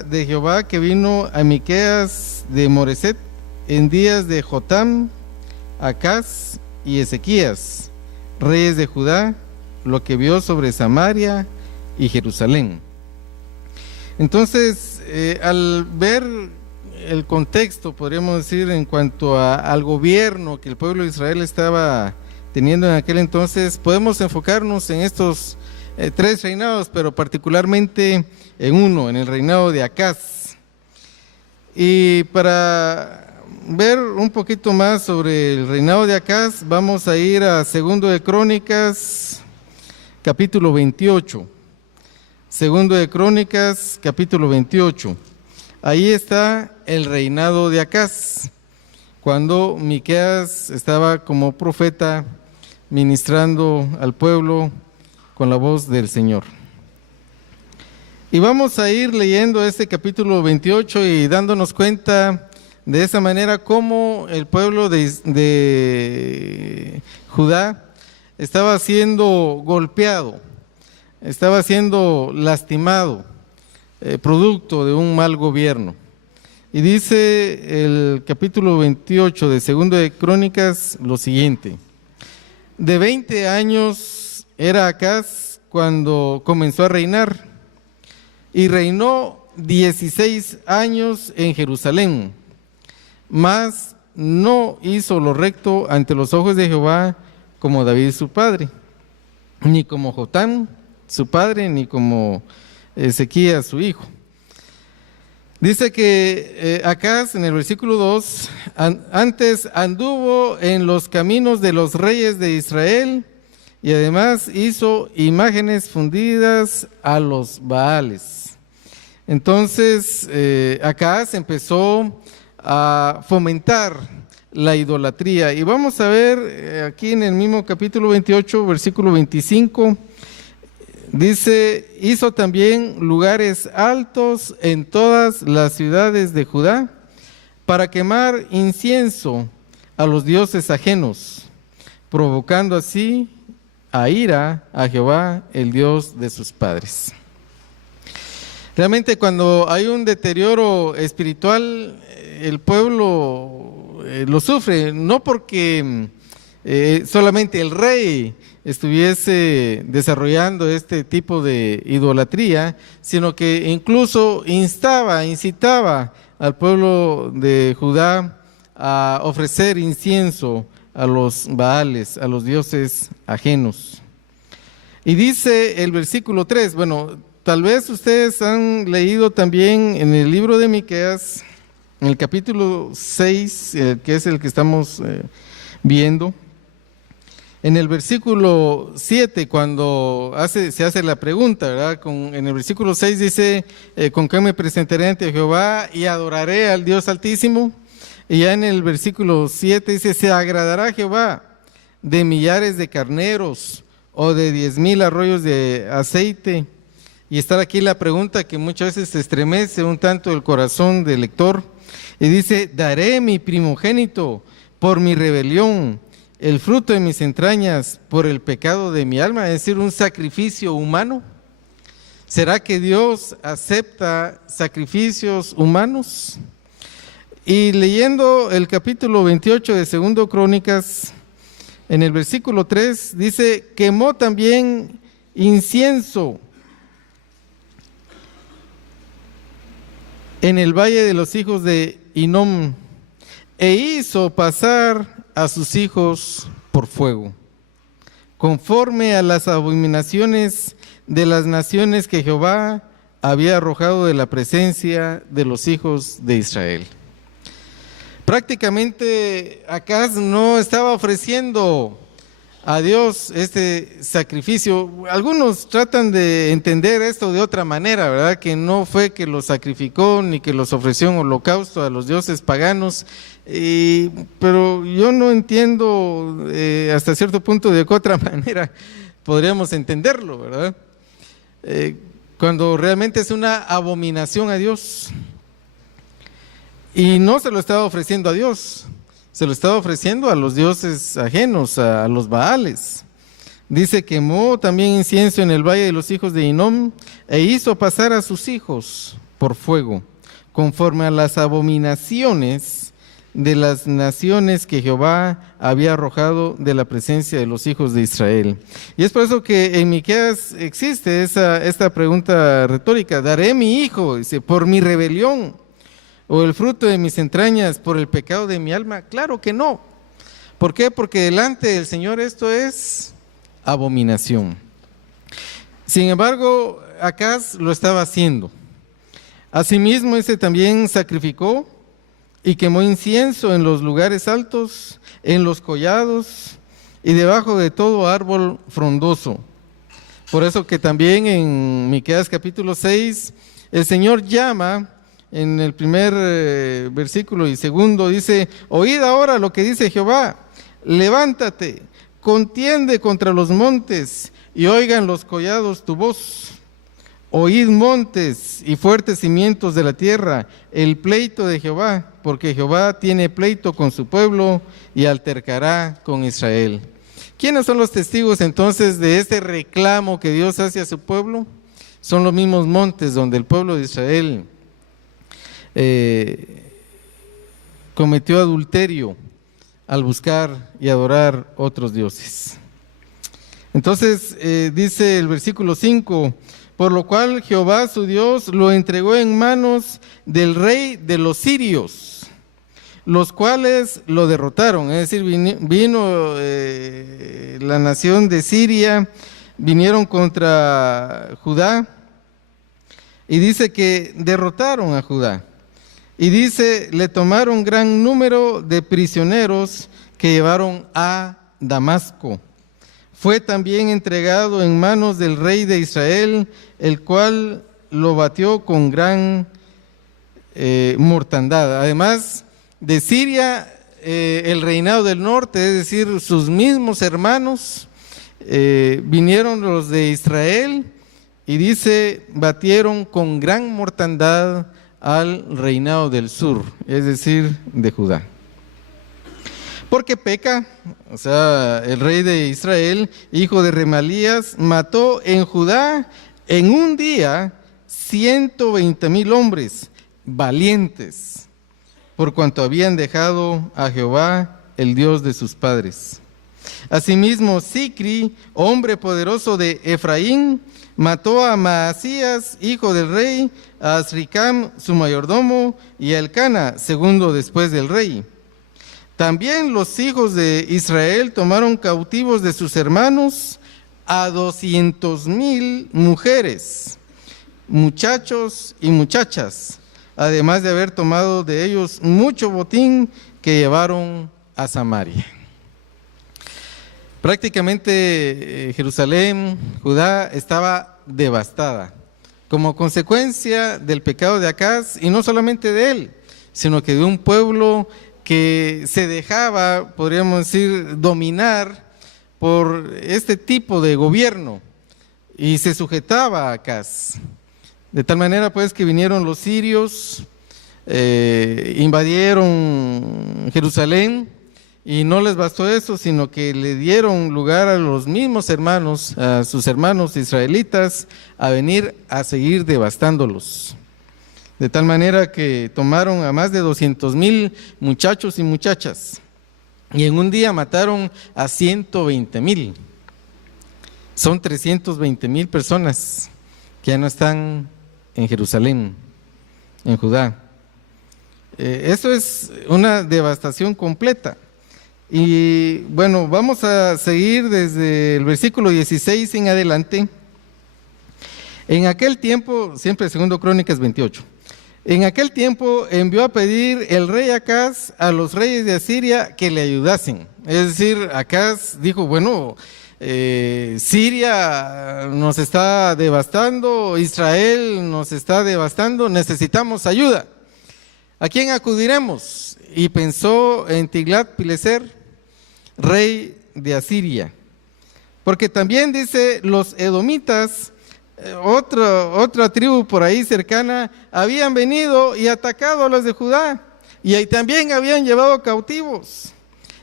De Jehová que vino a Miqueas de Moreset en días de Jotam, Acaz y Ezequías, reyes de Judá, lo que vio sobre Samaria y Jerusalén. Entonces, al ver el contexto, podríamos decir, en cuanto al gobierno que el pueblo de Israel estaba teniendo en aquel entonces, podemos enfocarnos en estos tres reinados, pero particularmente en uno, en el reinado de Acaz. Y para ver un poquito más sobre el reinado de Acaz, vamos a ir a Segundo de Crónicas, capítulo 28. Segundo de Crónicas, capítulo 28. Ahí está el reinado de Acaz, cuando Miqueas estaba como profeta ministrando al pueblo con la voz del Señor. Y vamos a ir leyendo este capítulo 28 y dándonos cuenta de esa manera cómo el pueblo de Judá estaba siendo golpeado, estaba siendo lastimado, producto de un mal gobierno. Y dice el capítulo 28 de Segundo de Crónicas lo siguiente: de 20 años era Acaz cuando comenzó a reinar, y reinó 16 años en Jerusalén, mas no hizo lo recto ante los ojos de Jehová como David su padre, ni como Jotam su padre, ni como Ezequías su hijo. Dice que Acaz, en el versículo 2, antes anduvo en los caminos de los reyes de Israel, y además hizo imágenes fundidas a los Baales. Entonces, Acaz empezó a fomentar la idolatría. Y vamos a ver aquí en el mismo capítulo 28, versículo 25, dice: hizo también lugares altos en todas las ciudades de Judá para quemar incienso a los dioses ajenos, provocando así a ira a Jehová, el Dios de sus padres. Realmente, cuando hay un deterioro espiritual, el pueblo lo sufre, no porque solamente el rey estuviese desarrollando este tipo de idolatría, sino que incluso incitaba al pueblo de Judá a ofrecer incienso a los Baales, a los dioses ajenos. Y dice el versículo 3, bueno, tal vez ustedes han leído también en el libro de Miqueas, en el capítulo 6, que es el que estamos viendo, en el versículo 7, cuando se hace la pregunta, ¿verdad? En el versículo 6 dice: ¿con qué me presentaré ante Jehová y adoraré al Dios Altísimo? Y ya en el versículo 7 dice: ¿se agradará Jehová de millares de carneros o de 10,000 arroyos de aceite? Y está aquí la pregunta que muchas veces estremece un tanto el corazón del lector. Y dice: daré mi primogénito por mi rebelión, el fruto de mis entrañas por el pecado de mi alma, es decir, un sacrificio humano. ¿Será que Dios acepta sacrificios humanos? Y leyendo el capítulo 28 de Segundo Crónicas, en el versículo 3 dice: quemó también incienso en el valle de los hijos de Hinnom, e hizo pasar a sus hijos por fuego, conforme a las abominaciones de las naciones que Jehová había arrojado de la presencia de los hijos de Israel. Prácticamente Acaz no estaba ofreciendo a Dios este sacrificio. Algunos tratan de entender esto de otra manera, ¿verdad? Que no fue que los sacrificó ni que los ofreció en holocausto a los dioses paganos, pero yo no entiendo hasta cierto punto de qué otra manera podríamos entenderlo, ¿verdad? Cuando realmente es una abominación a Dios. Y no se lo estaba ofreciendo a Dios, se lo estaba ofreciendo a los dioses ajenos, a los Baales. Dice: quemó también incienso en el valle de los hijos de Hinnom, e hizo pasar a sus hijos por fuego, conforme a las abominaciones de las naciones que Jehová había arrojado de la presencia de los hijos de Israel. Y es por eso que en Miqueas existe esta pregunta retórica: ¿daré mi hijo, dice, por mi rebelión, o el fruto de mis entrañas por el pecado de mi alma? Claro que no. ¿Por qué? Porque delante del Señor esto es abominación. Sin embargo, Acaz lo estaba haciendo. Asimismo, ese también sacrificó y quemó incienso en los lugares altos, en los collados y debajo de todo árbol frondoso. Por eso que también en Miqueas capítulo 6, el Señor llama en el primer versículo y segundo, dice: oíd ahora lo que dice Jehová, levántate, contiende contra los montes y oigan los collados tu voz. Oíd montes y fuertes cimientos de la tierra, el pleito de Jehová, porque Jehová tiene pleito con su pueblo y altercará con Israel. ¿Quiénes son los testigos entonces de este reclamo que Dios hace a su pueblo? Son los mismos montes donde el pueblo de Israel cometió adulterio al buscar y adorar otros dioses. Entonces dice el versículo 5: por lo cual Jehová su Dios lo entregó en manos del rey de los sirios, los cuales lo derrotaron. Es decir, vino la nación de Siria, vinieron contra Judá, y dice que derrotaron a Judá. Y dice, le tomaron gran número de prisioneros que llevaron a Damasco. Fue también entregado en manos del rey de Israel, el cual lo batió con gran mortandad. Además de Siria, el reinado del norte, es decir, sus mismos hermanos, vinieron los de Israel y dice, batieron con gran mortandad al reinado del sur, es decir, de Judá. Porque Peca, o sea, el rey de Israel, hijo de Remalías, mató en Judá en un día 120,000 hombres valientes, por cuanto habían dejado a Jehová, el Dios de sus padres. Asimismo, Sicri, hombre poderoso de Efraín, mató a Maasías, hijo del rey, a Azricam, su mayordomo, y a Elcana, segundo después del rey. También los hijos de Israel tomaron cautivos de sus hermanos a 200,000 mujeres, muchachos y muchachas, además de haber tomado de ellos mucho botín que llevaron a Samaria. Prácticamente Jerusalén, Judá, estaba devastada como consecuencia del pecado de Acaz, y no solamente de él, sino que de un pueblo que se dejaba, podríamos decir, dominar por este tipo de gobierno y se sujetaba a Acaz. De tal manera pues que vinieron los sirios, invadieron Jerusalén, y no les bastó eso, sino que le dieron lugar a los mismos hermanos, a sus hermanos israelitas, a venir a seguir devastándolos. De tal manera que tomaron a más de 200,000 muchachos y muchachas, y en un día mataron a 120,000. Son 320,000 personas que ya no están en Jerusalén, en Judá. Eso es una devastación completa. Y bueno, vamos a seguir desde el versículo 16 en adelante. En aquel tiempo, siempre segundo Crónicas 28, en aquel tiempo envió a pedir el rey Acaz a los reyes de Asiria que le ayudasen. Es decir, Acaz dijo, bueno, Siria nos está devastando, Israel nos está devastando, necesitamos ayuda. ¿A quién acudiremos? Y pensó en Tiglat-Pileser, rey de Asiria, porque también dice los edomitas, otra tribu por ahí cercana, habían venido y atacado a los de Judá, y ahí también habían llevado cautivos.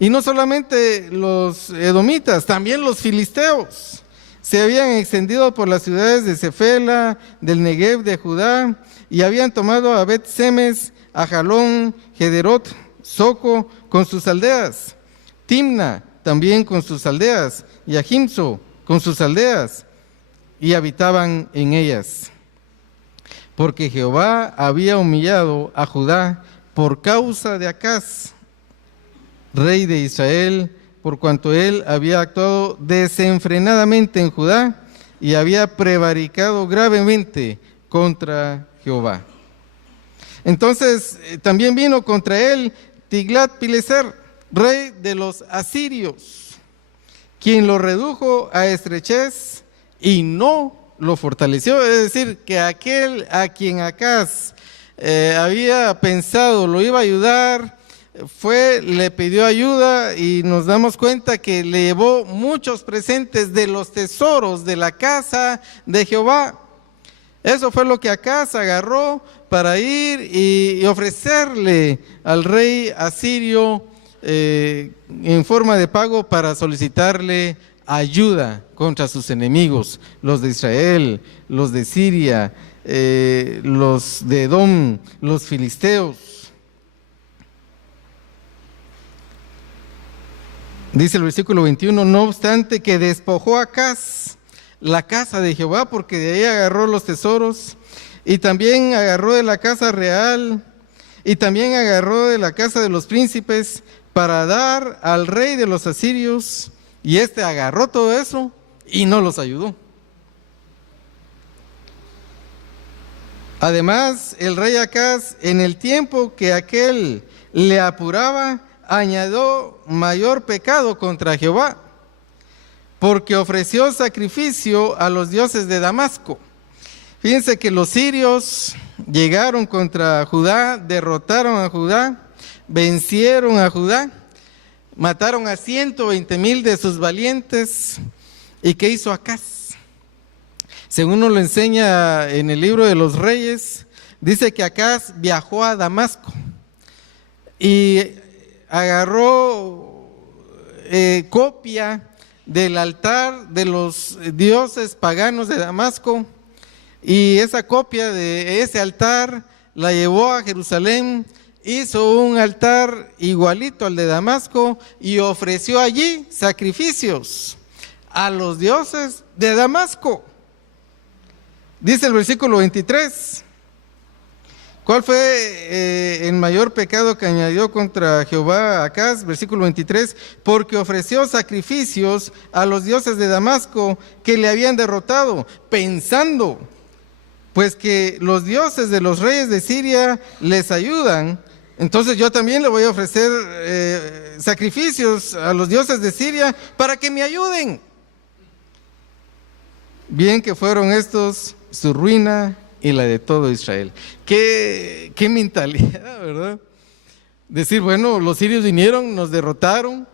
Y no solamente los edomitas, también los filisteos se habían extendido por las ciudades de Cefela, del Negev de Judá, y habían tomado a Bet-Semes, a Jalón, Gederot, Soco con sus aldeas, Timna también con sus aldeas, y a Jimso con sus aldeas, y habitaban en ellas. Porque Jehová había humillado a Judá por causa de Acaz, rey de Israel, por cuanto él había actuado desenfrenadamente en Judá y había prevaricado gravemente contra Jehová. Entonces también vino contra él Tiglat-Pileser, rey de los asirios, quien lo redujo a estrechez y no lo fortaleció. Es decir, que aquel a quien Acaz había pensado lo iba a ayudar, le pidió ayuda, y nos damos cuenta que le llevó muchos presentes de los tesoros de la casa de Jehová. Eso fue lo que Acaz agarró para ir y ofrecerle al rey asirio en forma de pago para solicitarle ayuda contra sus enemigos, los de Israel, los de Siria, los de Edom, los filisteos. Dice el versículo 21, no obstante que despojó Acaz la casa de Jehová, porque de ahí agarró los tesoros, y también agarró de la casa real, y también agarró de la casa de los príncipes, para dar al rey de los asirios, y éste agarró todo eso y no los ayudó. Además, el rey Acaz, en el tiempo que aquel le apuraba, añadió mayor pecado contra Jehová, porque ofreció sacrificio a los dioses de Damasco. Fíjense que los sirios llegaron contra Judá, derrotaron a Judá, vencieron a Judá, mataron a 120,000 de sus valientes. ¿Y qué hizo Acaz? Según nos lo enseña en el libro de los Reyes, dice que Acaz viajó a Damasco y agarró copia del altar de los dioses paganos de Damasco, y esa copia de ese altar la llevó a Jerusalén, hizo un altar igualito al de Damasco y ofreció allí sacrificios a los dioses de Damasco. Dice el versículo 23, ¿cuál fue el mayor pecado que añadió contra Jehová Acaz? Versículo 23, porque ofreció sacrificios a los dioses de Damasco que le habían derrotado, pensando pues que los dioses de los reyes de Siria les ayudan, entonces yo también le voy a ofrecer sacrificios a los dioses de Siria para que me ayuden. Bien que fueron estos su ruina y la de todo Israel. Qué mentalidad, ¿verdad? Decir, bueno, los sirios vinieron, nos derrotaron,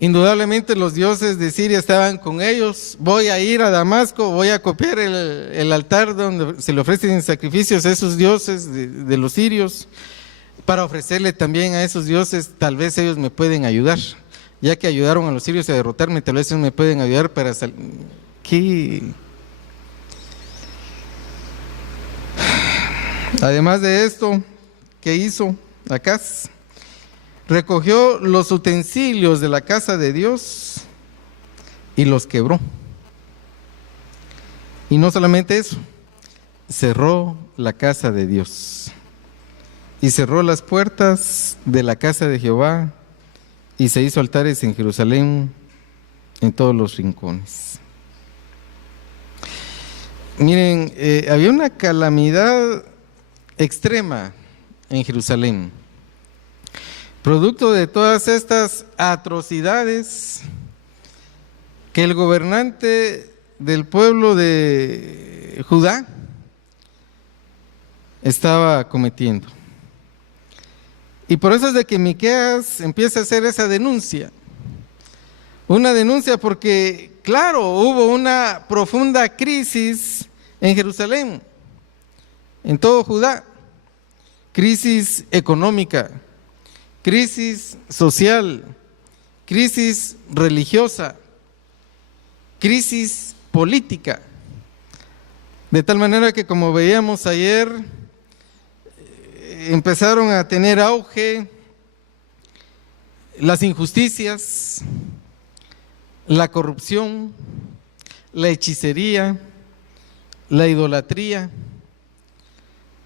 indudablemente los dioses de Siria estaban con ellos, voy a ir a Damasco, voy a copiar el altar donde se le ofrecen sacrificios a esos dioses de los sirios, para ofrecerle también a esos dioses, tal vez ellos me pueden ayudar, ya que ayudaron a los sirios a derrotarme, tal vez ellos me pueden ayudar para salir. ¿Qué? Además de esto, ¿qué hizo Acaz? Recogió los utensilios de la casa de Dios y los quebró. Y no solamente eso, cerró la casa de Dios y cerró las puertas de la casa de Jehová, y se hizo altares en Jerusalén en todos los rincones. Miren, había una calamidad extrema en Jerusalén, producto de todas estas atrocidades que el gobernante del pueblo de Judá estaba cometiendo. Y por eso es de que Miqueas empieza a hacer esa denuncia. Una denuncia porque, claro, hubo una profunda crisis en Jerusalén, en todo Judá. Crisis económica, crisis social, crisis religiosa. crisis política. De tal manera que, como veíamos ayer, empezaron a tener auge las injusticias, la corrupción, la hechicería, la idolatría.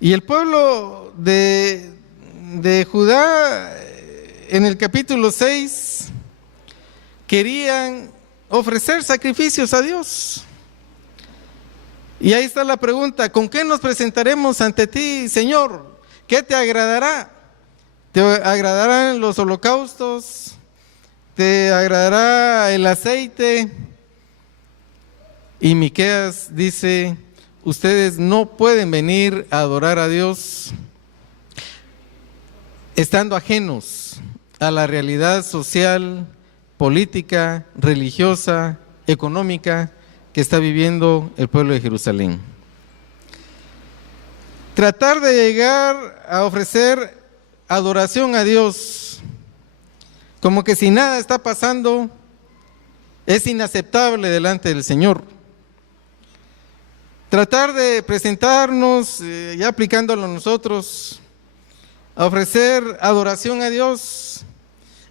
Y el pueblo de Judá, en el capítulo 6, querían ofrecer sacrificios a Dios. Y ahí está la pregunta: ¿con qué nos presentaremos ante ti, Señor? ¿Qué te agradará? ¿Te agradarán los holocaustos? ¿Te agradará el aceite? Y Miqueas dice: ustedes no pueden venir a adorar a Dios estando ajenos a la realidad social, política, religiosa, económica que está viviendo el pueblo de Jerusalén. Tratar de llegar a ofrecer adoración a Dios como que si nada está pasando es inaceptable delante del Señor. Tratar de presentarnos, ya aplicándolo a nosotros, a ofrecer adoración a Dios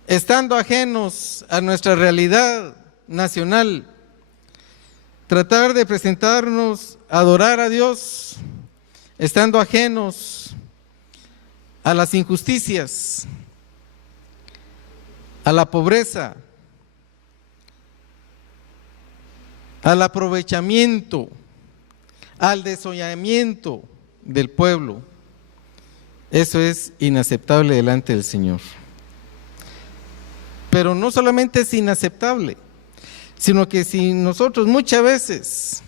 estando ajenos a nuestra realidad nacional. Tratar de presentarnos, adorar a Dios, estando ajenos a las injusticias, a la pobreza, al aprovechamiento, al desollamiento del pueblo. Eso es inaceptable delante del Señor. Pero no solamente es inaceptable, sino que si nosotros muchas veces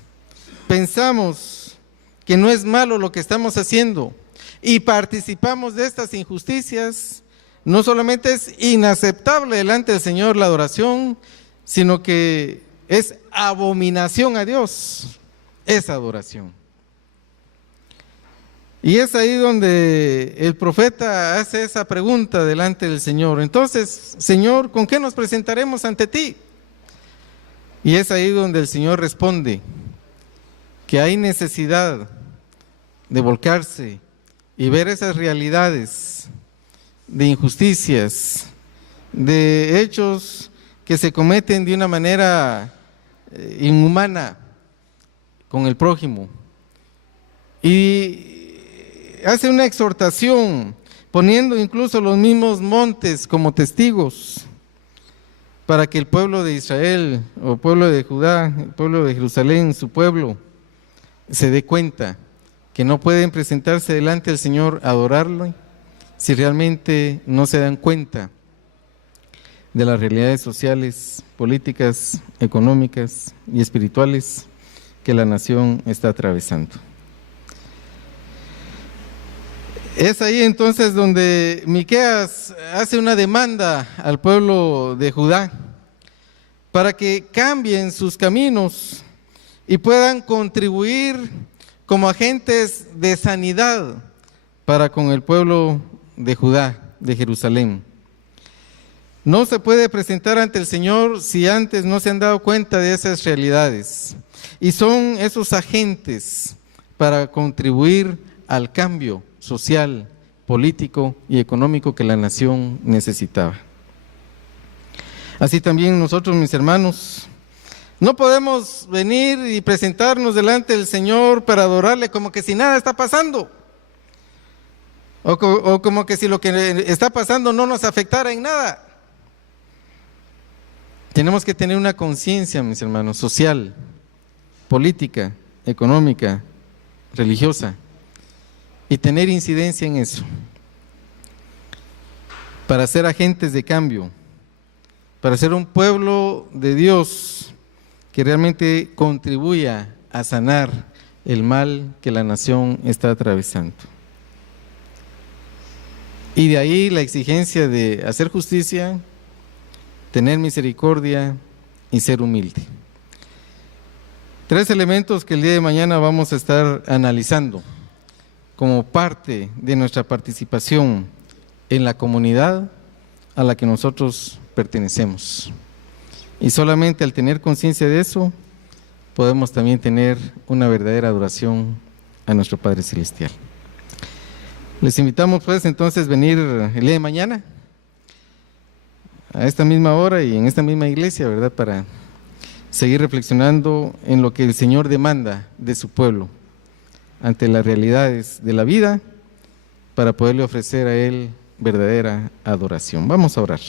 pensamos que no es malo lo que estamos haciendo y participamos de estas injusticias, no solamente es inaceptable delante del Señor la adoración, sino que es abominación a Dios esa adoración. Y es ahí donde el profeta hace esa pregunta delante del Señor: entonces, Señor, ¿con qué nos presentaremos ante ti? Y es ahí donde el Señor responde que hay necesidad de volcarse y ver esas realidades de injusticias, de hechos que se cometen de una manera inhumana con el prójimo. Y hace una exhortación, poniendo incluso los mismos montes como testigos, para que el pueblo de Israel, o pueblo de Judá, el pueblo de Jerusalén, su pueblo, se dé cuenta que no pueden presentarse delante del Señor a adorarlo si realmente no se dan cuenta de las realidades sociales, políticas, económicas y espirituales que la nación está atravesando. Es ahí entonces donde Miqueas hace una demanda al pueblo de Judá para que cambien sus caminos y puedan contribuir como agentes de sanidad para con el pueblo de Judá, de Jerusalén. No se puede presentar ante el Señor si antes no se han dado cuenta de esas realidades. Y son esos agentes para contribuir al cambio social, político y económico que la nación necesitaba. Así también nosotros, mis hermanos, no podemos venir y presentarnos delante del Señor para adorarle como que si nada está pasando, o como que si lo que está pasando no nos afectara en nada. Tenemos que tener una conciencia, mis hermanos, social, política, económica, religiosa, y tener incidencia en eso, para ser agentes de cambio, para ser un pueblo de Dios que realmente contribuya a sanar el mal que la nación está atravesando. Y de ahí la exigencia de hacer justicia, tener misericordia y ser humilde. 3 elementos que el día de mañana vamos a estar analizando como parte de nuestra participación en la comunidad a la que nosotros pertenecemos. Y solamente al tener conciencia de eso, podemos también tener una verdadera adoración a nuestro Padre Celestial. Les invitamos pues entonces venir el día de mañana a esta misma hora y en esta misma iglesia, ¿verdad?, para seguir reflexionando en lo que el Señor demanda de su pueblo ante las realidades de la vida, para poderle ofrecer a Él verdadera adoración. Vamos a orar.